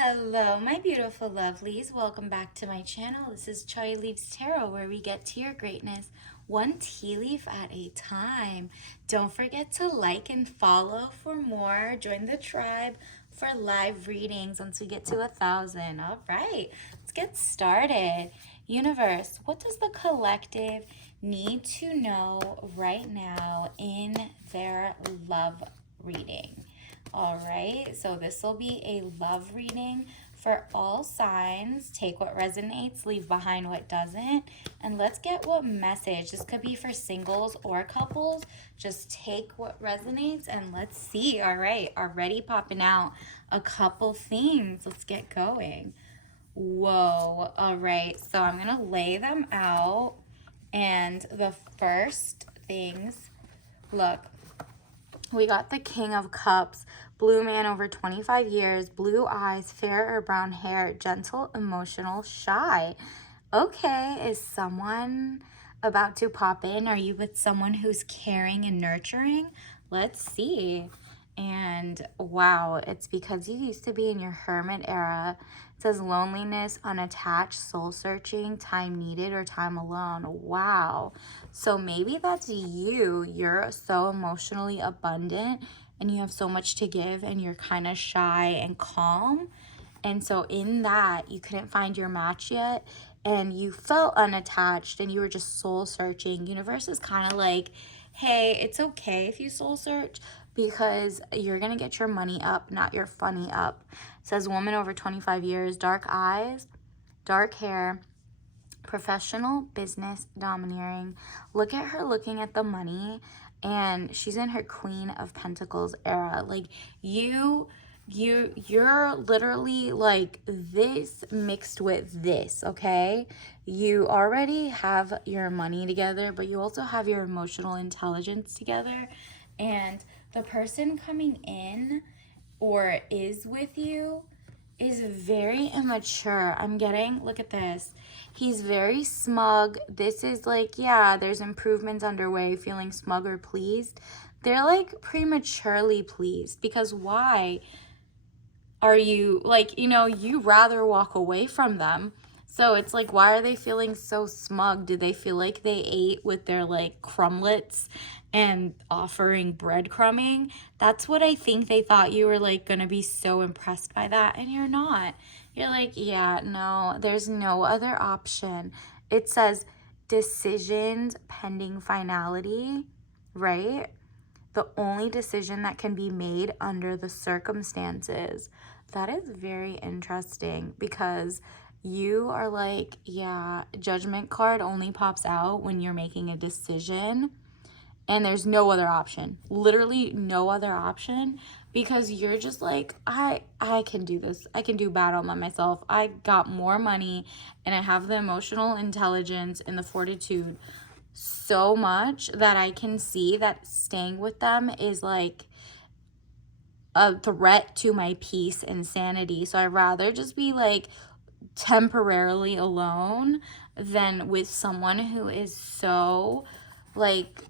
Hello, my beautiful lovelies. Welcome back to my channel. This is Chai Leaves Tarot, where we get to your greatness one tea leaf at a time. Don't forget to like and follow for more. Join the tribe for live readings once we get to 1,000. All right, let's get started. Universe, what does the collective need to know right now in their love reading? All right, so this will be a love reading for all signs. Take what resonates, leave behind what doesn't. And let's get what message. This could be for singles or couples. Just take what resonates and let's see. All right, already popping out a couple things. Let's get going. Whoa. All right, so I'm going to lay them out. And the first things, look. We got the King of Cups, blue man over 25 years, blue eyes, fair or brown hair, gentle, emotional, shy. Okay, is someone about to pop in? Are you with someone who's caring and nurturing? Let's see. And wow, it's because you used to be in your hermit era. It says loneliness, unattached, soul searching, time needed, or time alone. Wow. So maybe that's you. You're so emotionally abundant and you have so much to give and you're kind of shy and calm. And so in that, you couldn't find your match yet and you felt unattached and you were just soul searching. Universe is kind of like, hey, it's okay if you soul search because you're going to get your money up, not your funny up. It says woman over 25 years, dark eyes, dark hair, professional, business, domineering. Look at her looking at the money and she's in her Queen of Pentacles era. Like you're literally like this mixed with this, okay? You already have your money together, but you also have your emotional intelligence together. And the person coming in or is with you is very immature. I'm getting, look at this. He's very smug. This is like, yeah, there's improvements underway, feeling smug or pleased. They're like prematurely pleased because why are you like, you rather walk away from them. So it's like, why are they feeling so smug? Did they feel like they ate with their like crumblets and offering breadcrumbing? That's what I think they thought. You were like going to be so impressed by that and you're not. You're like, yeah, no, there's no other option. It says decisions pending finality, right? The only decision that can be made under the circumstances. That is very interesting because you are like, yeah, judgment card only pops out when you're making a decision and there's no other option. Literally no other option because you're just like, I can do this. I can do battle by myself. I got more money and I have the emotional intelligence and the fortitude so much that I can see that staying with them is like a threat to my peace and sanity. So I'd rather just be like temporarily alone than with someone who is so like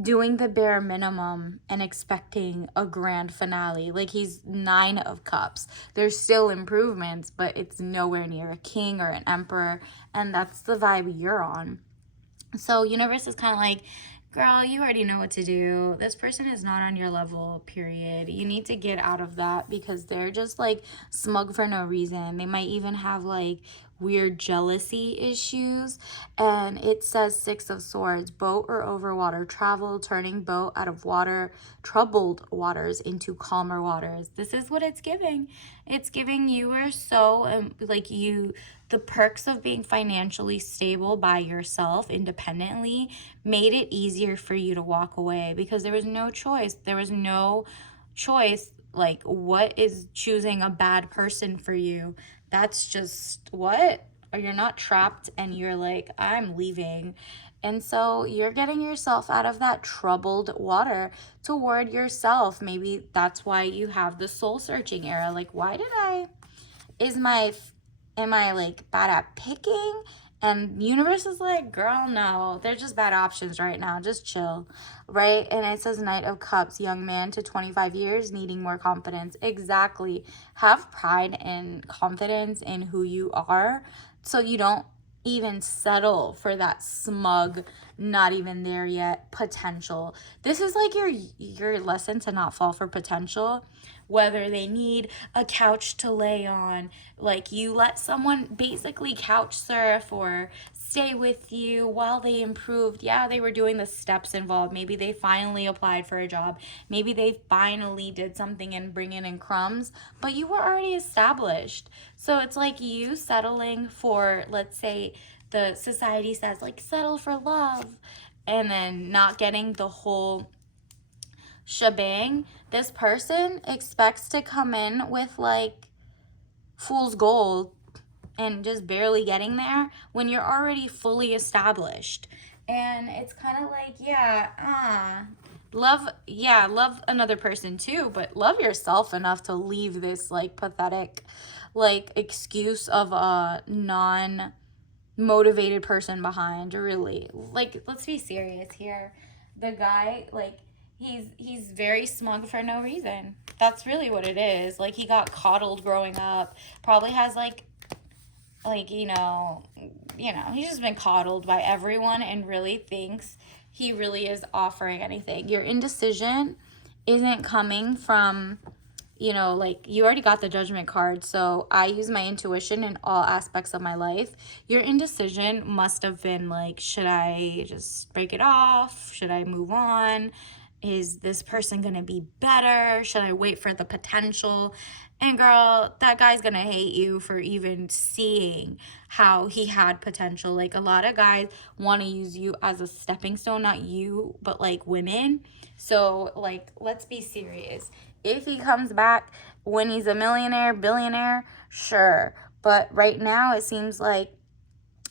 doing the bare minimum and expecting a grand finale. Like he's 9 of cups. There's still improvements, but it's nowhere near a king or an emperor. And that's the vibe you're on. So universe is kind of like, girl, you already know what to do. This person is not on your level, period. You need to get out of that because they're just like smug for no reason. They might even have like weird jealousy issues. And it says 6 of Swords, boat or over water, travel, turning boat out of water, troubled waters into calmer waters. This is what it's giving. It's giving you are so the perks of being financially stable by yourself independently made it easier for you to walk away because there was no choice. There was no choice. Like, what is choosing a bad person for you? That's just what? Or you're not trapped and you're like, I'm leaving. And so you're getting yourself out of that troubled water toward yourself. Maybe that's why you have the soul searching era. Like, why did am I like bad at picking? And universe is like, girl, no, they're just bad options right now. Just chill, right? And it says Knight of Cups, young man to 25 years, needing more confidence. Exactly. Have pride and confidence in who you are so you don't even settle for that smug, not even there yet potential. This is like your lesson to not fall for potential, whether they need a couch to lay on, like you let someone basically couch surf or stay with you while they improved. Yeah, they were doing the steps involved. Maybe they finally applied for a job. Maybe they finally did something and bringing in crumbs, but you were already established. So it's like you settling for, let's say the society says like settle for love, and then not getting the whole shebang. This person expects to come in with like fool's gold and just barely getting there when you're already fully established. And it's kind of like, love another person too, but love yourself enough to leave this like pathetic like excuse of a non motivated person behind. Really, like, let's be serious here. The guy, like, he's very smug for no reason. That's really what it is. Like, he got coddled growing up, probably has like he's just been coddled by everyone and really thinks he really is offering anything. Your indecision isn't coming from, like, you already got the Judgment card, so I use my intuition in all aspects of my life. Your indecision must have been like, should I just break it off? Should I move on? Is this person gonna be better? Should I wait for the potential? And girl, that guy's gonna hate you for even seeing how he had potential. Like, a lot of guys want to use you as a stepping stone, not you, but like women. So, like, let's be serious. If he comes back when he's a millionaire, billionaire, sure. But right now it seems like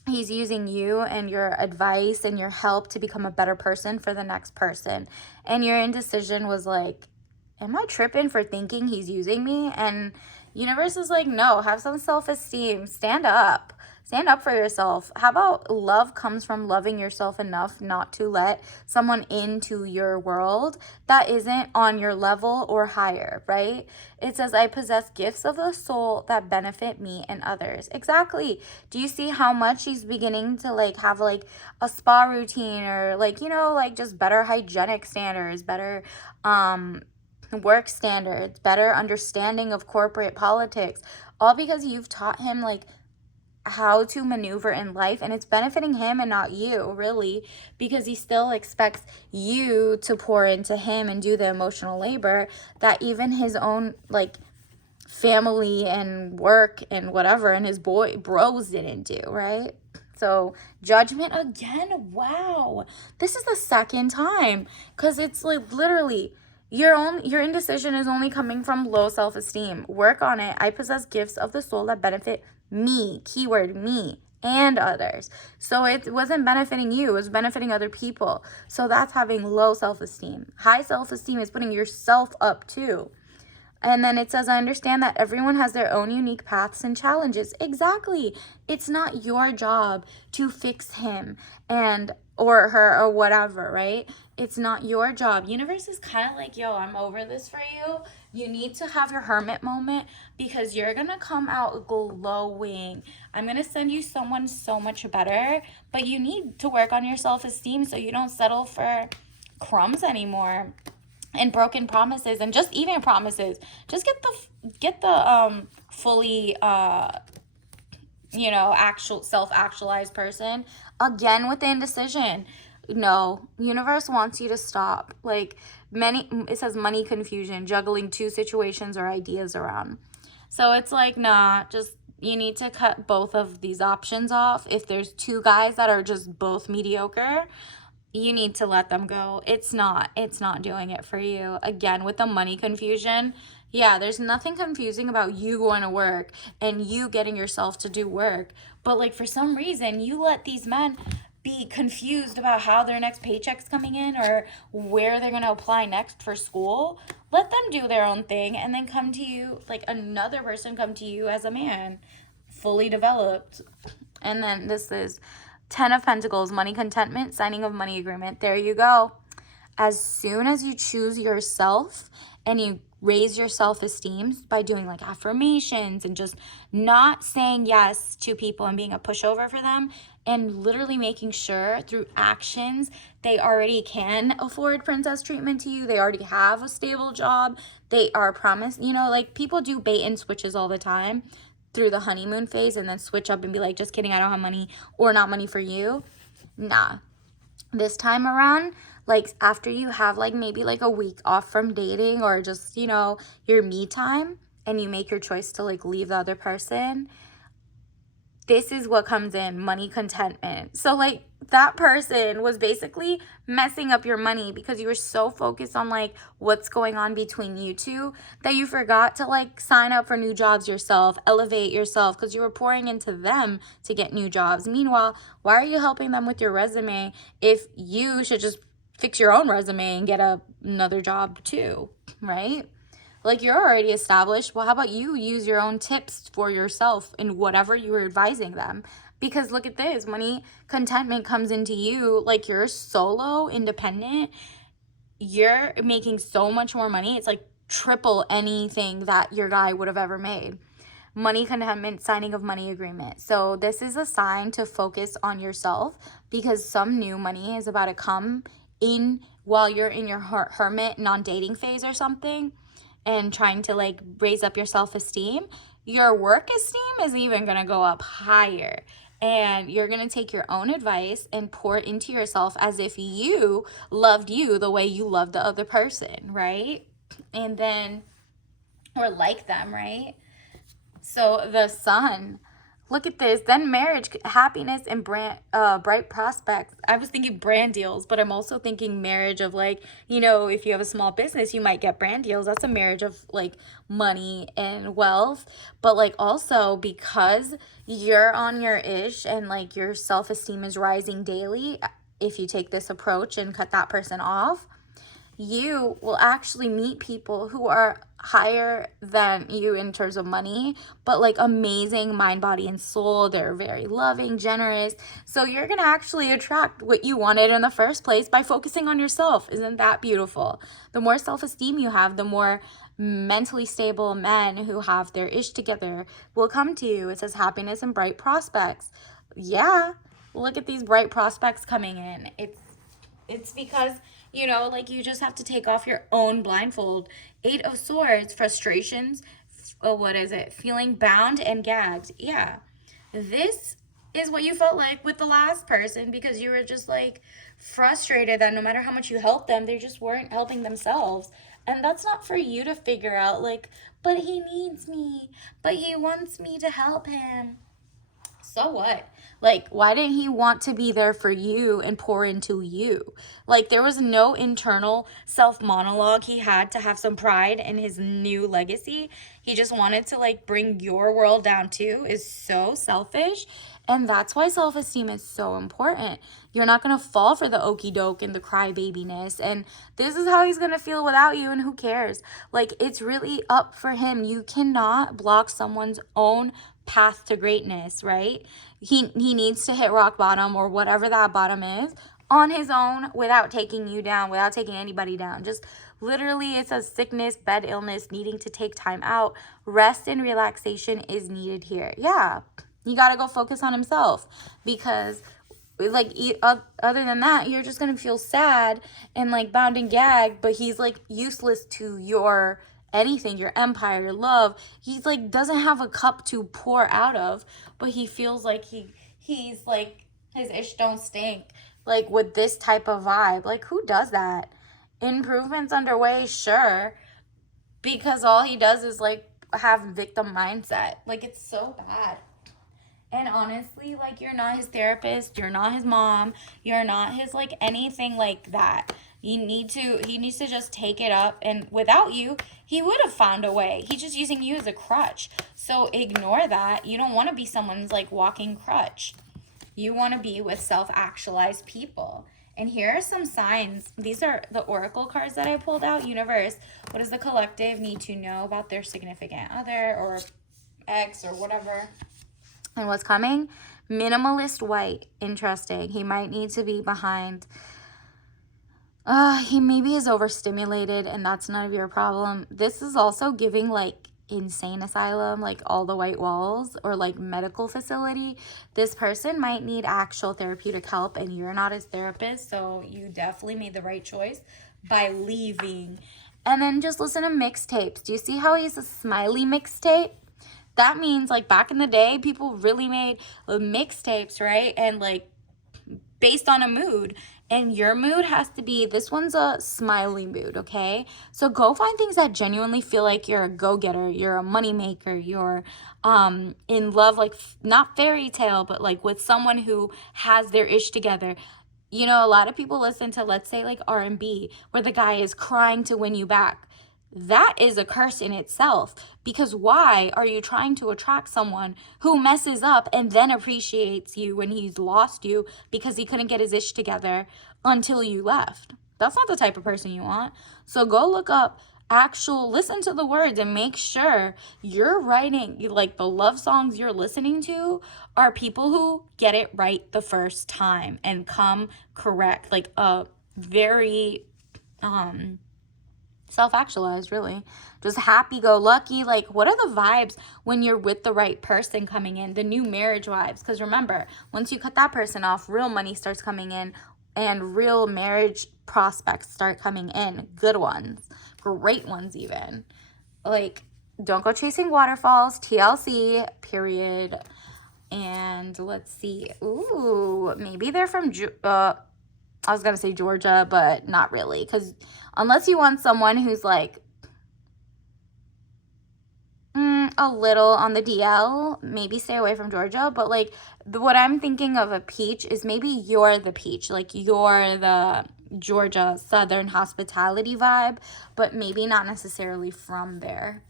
he's using you and your advice and your help to become a better person for the next person. And your indecision was like, am I tripping for thinking he's using me? And universe is like, no, have some self-esteem. Stand up. Stand up for yourself. How about love comes from loving yourself enough not to let someone into your world that isn't on your level or higher, right? It says, I possess gifts of the soul that benefit me and others. Exactly. Do you see how much he's beginning to like have like a spa routine, or like, like just better hygienic standards, better work standards, better understanding of corporate politics, all because you've taught him like how to maneuver in life, and it's benefiting him and not you, really, because he still expects you to pour into him and do the emotional labor that even his own like family and work and whatever and his bros didn't do, right? So Judgment again. Wow, this is the second time, because it's like literally your indecision is only coming from low self-esteem. Work on it. I possess gifts of the soul that benefit me, keyword me, and others. So it wasn't benefiting you, it was benefiting other people. So that's having low self-esteem. High self-esteem is putting yourself up too. And then it says, I understand that everyone has their own unique paths and challenges. Exactly. It's not your job to fix him and or her or whatever, right? It's not your job. Universe is kind of like, yo, I'm over this for you. You need to have your hermit moment, because you're going to come out glowing. I'm going to send you someone so much better, but you need to work on your self-esteem so you don't settle for crumbs anymore. And broken promises, and just even promises. Just get the fully actual self-actualized person. Again with the indecision. No, universe wants you to stop. Like, it says money confusion, juggling two situations or ideas around. So it's like, nah, just you need to cut both of these options off. If there's two guys that are just both mediocre, you need to let them go. It's not doing it for you. Again, with the money confusion, yeah, there's nothing confusing about you going to work and you getting yourself to do work. But like, for some reason, you let these men be confused about how their next paycheck's coming in or where they're going to apply next for school. Let them do their own thing and then come to you, like another person come to you as a man, fully developed. And then this is 10 of Pentacles, money contentment, signing of money agreement. There you go. As soon as you choose yourself and you raise your self-esteem by doing like affirmations and just not saying yes to people and being a pushover for them, and literally making sure through actions they already can afford princess treatment to you, they already have a stable job, they are promised, you know, like people do bait and switches all the time through the honeymoon phase and then switch up and be like, just kidding, I don't have money, or not money for you. Nah, this time around, like after you have like maybe like a week off from dating or just, you know, your me time, and you make your choice to like leave the other person, this is what comes in, money contentment. So like that person was basically messing up your money because you were so focused on like what's going on between you two that you forgot to like sign up for new jobs yourself, elevate yourself, because you were pouring into them to get new jobs. Meanwhile, why are you helping them with your resume if you should just fix your own resume and get another job too, right? Like, you're already established. Well, how about you use your own tips for yourself in whatever you were advising them? Because look at this, money contentment comes into you like you're solo, independent. You're making so much more money. It's like triple anything that your guy would have ever made. Money contentment, signing of money agreement. So this is a sign to focus on yourself because some new money is about to come in while you're in your hermit non-dating phase or something, and trying to like raise up your self-esteem. Your work esteem is even going to go up higher, and you're going to take your own advice and pour it into yourself as if you loved you the way you love the other person, right? And then, or like them, right? So the sun, look at this. Then marriage, happiness, and bright prospects. I was thinking brand deals, but I'm also thinking marriage of like, you know, if you have a small business, you might get brand deals. That's a marriage of like money and wealth. But like also because you're on your ish and like your self-esteem is rising daily, if you take this approach and cut that person off, you will actually meet people who are higher than you in terms of money, but like amazing mind, body, and soul. They're very loving, generous. So you're going to actually attract what you wanted in the first place by focusing on yourself. Isn't that beautiful? The more self-esteem you have, the more mentally stable men who have their ish together will come to you. It says happiness and bright prospects. Yeah, look at these bright prospects coming in. It's because, you know, like you just have to take off your own blindfold. 8 of Swords, frustrations, what is it? Feeling bound and gagged. Yeah. This is what you felt like with the last person because you were just like frustrated that no matter how much you helped them, they just weren't helping themselves. And that's not for you to figure out like, but he needs me, but he wants me to help him. So what? Like, why didn't he want to be there for you and pour into you? Like, there was no internal self-monologue. He had to have some pride in his new legacy. He just wanted to, like, bring your world down, too. Is so selfish. And that's why self-esteem is so important. You're not going to fall for the okie doke and the crybabiness. And this is how he's going to feel without you, and who cares? Like, it's really up for him. You cannot block someone's own path to greatness, right? He needs to hit rock bottom or whatever that bottom is on his own without taking you down, without taking anybody down. Just literally, it's a sickness, bed, illness, needing to take time out. Rest and relaxation is needed here. Yeah, you got to go focus on himself because like other than that, you're just going to feel sad and like bound and gagged, but he's like useless to your anything, your empire, your love. He's like doesn't have a cup to pour out of, but he feels like he's like his ish don't stink, like with this type of vibe. Like, who does that? Improvements underway, sure, because all he does is like have victim mindset. Like, it's so bad. And honestly, like, you're not his therapist, you're not his mom, you're not his like anything like that. He needs to just take it up, and without you, he would have found a way. He's just using you as a crutch. So ignore that. You don't want to be someone's like walking crutch. You want to be with self-actualized people. And here are some signs. These are the oracle cards that I pulled out. Universe, what does the collective need to know about their significant other or ex or whatever? And what's coming? Minimalist white. Interesting. He might need to be behind. He maybe is overstimulated, and that's none of your problem. This is also giving like insane asylum, like all the white walls, or like medical facility. This person might need actual therapeutic help, and you're not his therapist, so you definitely made the right choice by leaving. And then just listen to mixtapes. Do you see how he's a smiley mixtape? That means like back in the day, people really made mixtapes, right? And like based on a mood. And your mood has to be, this one's a smiley mood, okay? So go find things that genuinely feel like you're a go-getter, you're a moneymaker, you're in love, like not fairy tale, but like with someone who has their ish together. You know, a lot of people listen to, let's say, like R&B, where the guy is crying to win you back. That is a curse in itself, because why are you trying to attract someone who messes up and then appreciates you when he's lost you because he couldn't get his ish together until you left? That's not the type of person you want. So go look up listen to the words and make sure you're writing, like the love songs you're listening to are people who get it right the first time and come correct, like a very self-actualized, really. Just happy-go-lucky. Like, what are the vibes when you're with the right person coming in? The new marriage vibes. Because remember, once you cut that person off, real money starts coming in and real marriage prospects start coming in. Good ones. Great ones, even. Like, don't go chasing waterfalls. TLC, period. And let's see. Ooh, maybe they're from I was going to say Georgia, but not really. Because unless you want someone who's like a little on the DL, maybe stay away from Georgia. But like what I'm thinking of a peach is maybe you're the peach. Like you're the Georgia Southern hospitality vibe, but maybe not necessarily from there.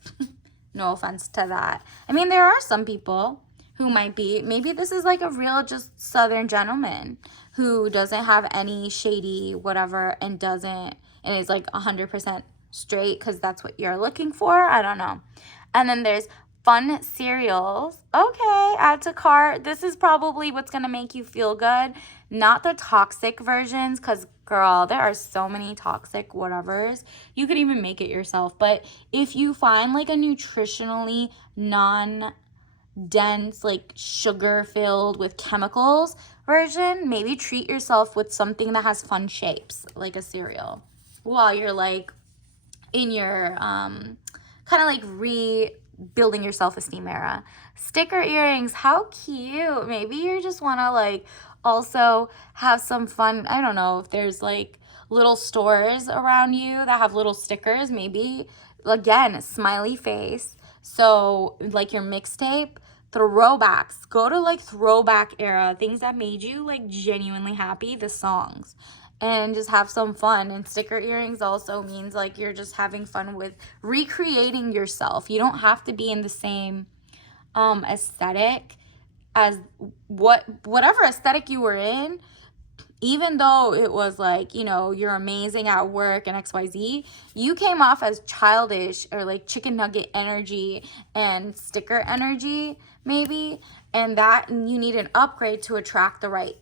No offense to that. I mean, there are some people who might be, maybe this is like a real just Southern gentleman who doesn't have any shady whatever and is like 100% straight because that's what you're looking for. I don't know. And then there's fun cereals. Okay, add to cart. This is probably what's going to make you feel good. Not the toxic versions, because girl, there are so many toxic whatevers. You could even make it yourself. But if you find like a nutritionally non-dense, like sugar-filled with chemicals version, maybe treat yourself with something that has fun shapes, like a cereal, while you're like in your kind of like rebuilding your self-esteem era. Sticker earrings, how cute. Maybe you just want to like also have some fun. I don't know if there's like little stores around you that have little stickers, maybe again, smiley face. So like your mixtape, throwbacks, go to like throwback era, things that made you like genuinely happy, the songs, and just have some fun. And sticker earrings also means like you're just having fun with recreating yourself. You don't have to be in the same aesthetic as whatever aesthetic you were in. Even though it was like, you know, you're amazing at work and XYZ, you came off as childish or like chicken nugget energy and sticker energy, maybe. And that you need an upgrade to attract the right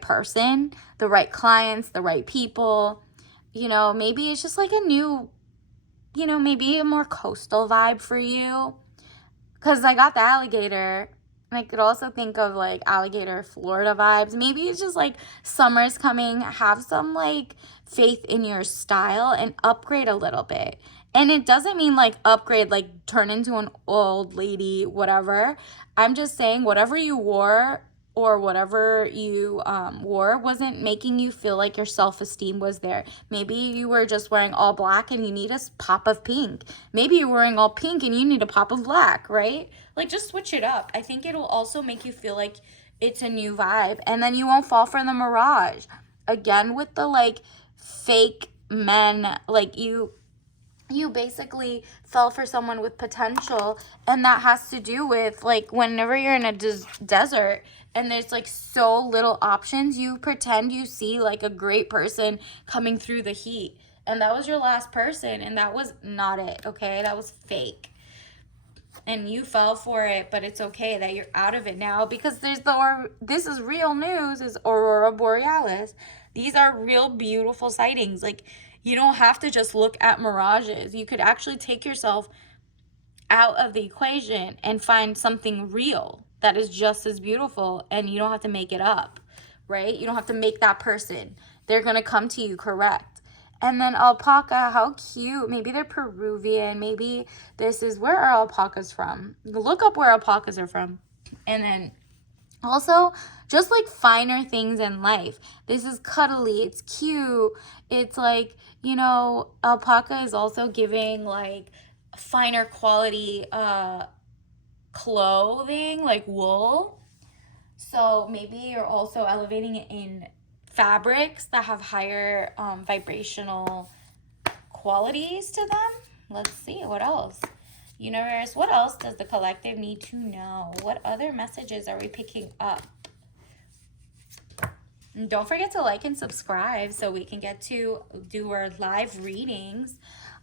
person, the right clients, the right people. You know, maybe it's just like a new, you know, maybe a more coastal vibe for you. Because I got the alligator. And I could also think of like alligator Florida vibes. Maybe it's just like summer's coming. Have some like faith in your style and upgrade a little bit. And it doesn't mean like upgrade, like turn into an old lady, whatever. I'm just saying whatever you wore or whatever you wore wasn't making you feel like your self-esteem was there. Maybe you were just wearing all black and you need a pop of pink. Maybe you're wearing all pink and you need a pop of black, right? Like, just switch it up. I think it'll also make you feel like it's a new vibe. And then you won't fall for the mirage. Again, with the, like, fake men, like, you basically fell for someone with potential. And that has to do with, like, whenever you're in a desert and there's, like, so little options, you pretend you see, like, a great person coming through the heat. And that was your last person. And that was not it, okay? That was fake. and you fell for it, but it's okay that you're out of it now, because this is real news, is Aurora Borealis. These are real beautiful sightings. Like, you don't have to just look at mirages. You could actually take yourself out of the equation and find something real that is just as beautiful, and you don't have to make it up, right? You don't have to make that person. They're going to come to you correct. And then alpaca, how cute. Maybe they're Peruvian. Maybe this is, where are alpacas from? Look up where alpacas are from. And then also, just like finer things in life. This is cuddly. It's cute. It's like, alpaca is also giving like finer quality clothing, like wool. So maybe you're also elevating it in fabrics that have higher vibrational qualities to them. Let's see, what else? Universe, what else does the collective need to know? What other messages are we picking up? And don't forget to like and subscribe so we can get to do our live readings.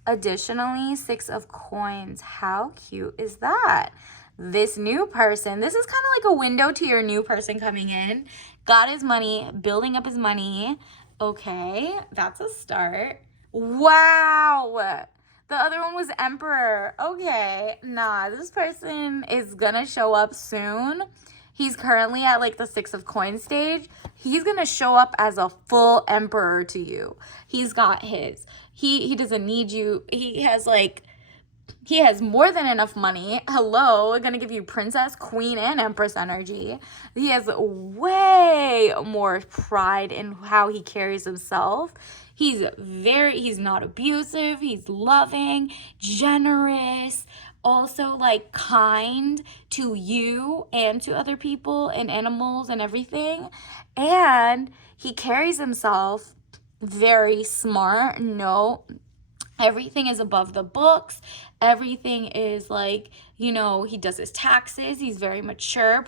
Additionally, 6 of coins. How cute is that? This new person, this is kind of like a window to your new person coming in. Got his money, building up his money. Okay, that's a start. Wow. The other one was Emperor. Okay, nah, this person is gonna show up soon. He's currently at like the 6 of coins stage. He's gonna show up as a full emperor to you. He's got his. He doesn't need you. He has more than enough money. Hello, I'm gonna give you princess, queen, and empress energy. He has way more pride in how he carries himself. He's not abusive. He's loving, generous, also like kind to you and to other people and animals and everything. And he carries himself very smart. No, everything is above the books. Everything is like, he does his taxes. He's very mature,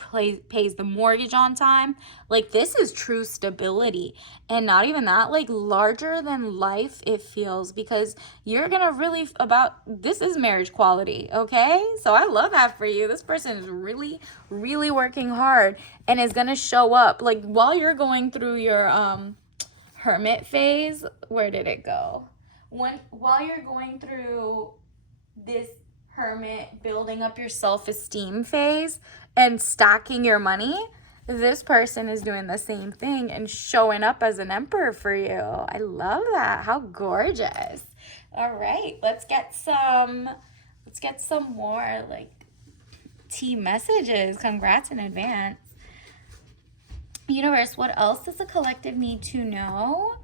pays the mortgage on time. Like, this is true stability. And not even that, like, larger than life it feels, because you're going to this is marriage quality, okay? So I love that for you. This person is really, really working hard and is going to show up. Like, while you're going through your hermit phase, where did it go? While you're going through this hermit, building up your self-esteem phase and stacking your money, this person is doing the same thing and showing up as an emperor for you. I love that. How gorgeous. All right, let's get some more like tea messages. Congrats in advance. Universe, what else does the collective need to know?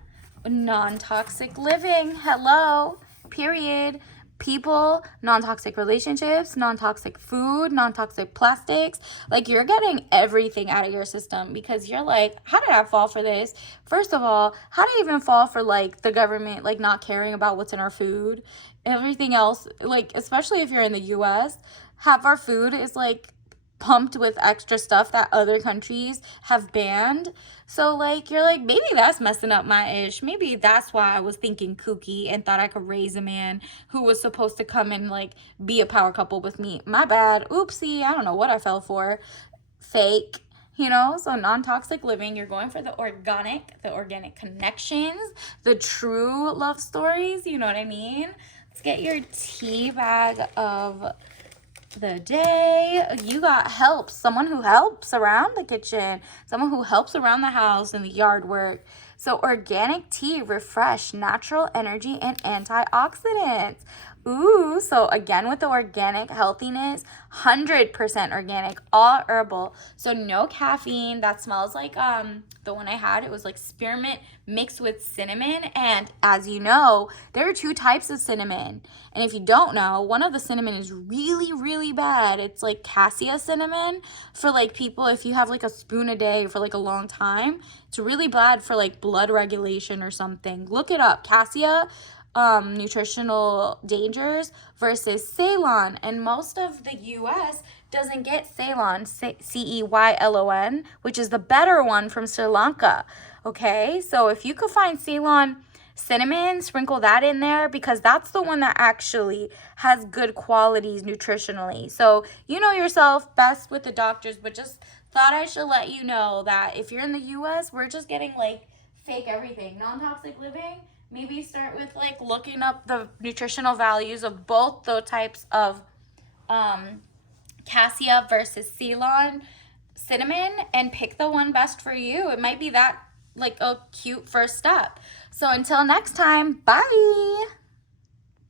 Non-toxic living. Hello. Period. People, non-toxic relationships, non-toxic food, non-toxic plastics. Like, you're getting everything out of your system, because you're like, how did I fall for this? First of all, how did I even fall for like the government like not caring about what's in our food? Everything else, like, especially if you're in the US, half our food is like pumped with extra stuff that other countries have banned. So like, you're like, maybe that's messing up my ish. Maybe that's why I was thinking kooky and thought I could raise a man who was supposed to come and like be a power couple with me. My bad. Oopsie. I don't know what I fell for. Fake. So non-toxic living, you're going for the organic connections, the true love stories. You know what I mean? Let's get your tea bag of the day. You got help. Someone who helps around the kitchen. Someone who helps around the house and the yard work. So organic tea, refresh, natural energy, and antioxidants. Ooh, so again with the organic healthiness, 100% organic, all herbal. So no caffeine. That smells like the one I had. It was like spearmint mixed with cinnamon. And as you know, there are 2 types of cinnamon. And if you don't know, one of the cinnamon is really, really bad. It's like cassia cinnamon for like people, if you have like a spoon a day for like a long time, it's really bad for like blood regulation or something. Look it up. Cassia nutritional dangers versus Ceylon, and most of the US doesn't get Ceylon, Ceylon, which is the better one from Sri Lanka. Okay, so if you could find Ceylon cinnamon, sprinkle that in there, because that's the one that actually has good qualities nutritionally. So you know yourself best with the doctors, but just thought I should let you know that if you're in the US, we're just getting like fake everything. Non-toxic living, maybe start with like looking up the nutritional values of both the types of cassia versus Ceylon cinnamon, and pick the one best for you. It might be that like a cute first step. So until next time, bye.